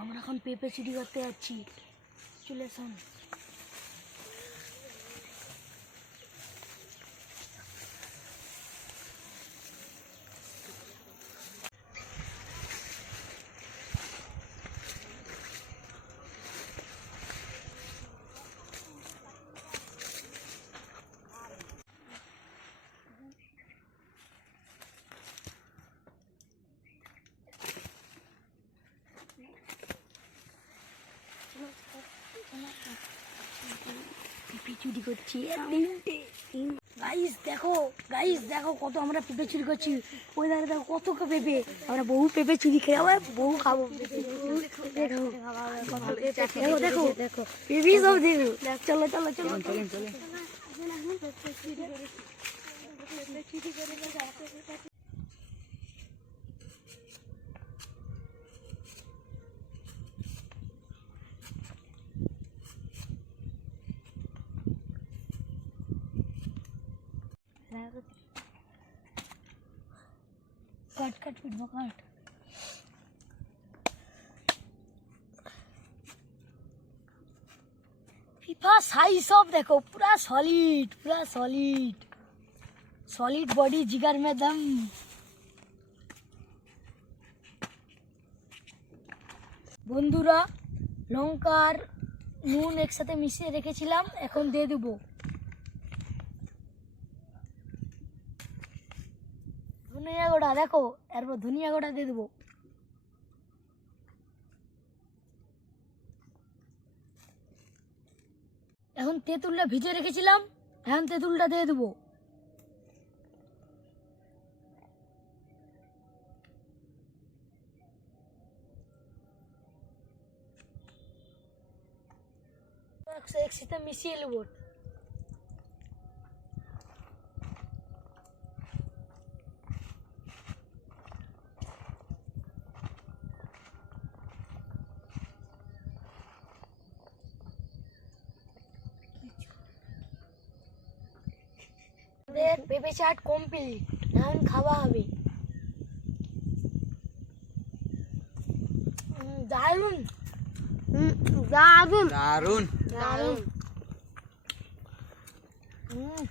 আমরা এখন পেঁপে চুরি করতে যাচ্ছি। চলে শোন পেঁপে চুরি করছি গাইস দেখো গাইস দেখো কত আমরা পেঁপে চুরি করছি। ওই ধারে দেখো কত পেঁপে। আমরা বহু পেঁপে চুরি খেয়ে আবার বহু খাব। দেখো দেখো দেখো পেঁপে সব দেখো চলো চলো চলো। দেখা কাট কাট ফিরবো কাট ফিফা সাইজ সব দেখো পুরা সলিড পুরা সলিড সলিড বডি জিগার মে বন্ধুরা, লঙ্কার নুন একসাথে মিশিয়ে রেখেছিলাম, এখন দিয়ে দেবো। গোটা, দেখো, এরপর ধনিয়া গোটা দিয়ে দেবো। এখন তেঁতুলটা ভিজে রেখেছিলাম, এখন তেঁতুলটা দিয়ে দেবো। একসাথে মিশিয়ে নেব। আমাদের পেঁপে চাট কমপ্লিট এখন খাওয়া হবে উম, দারুন দারুন দারুন দারুন হুম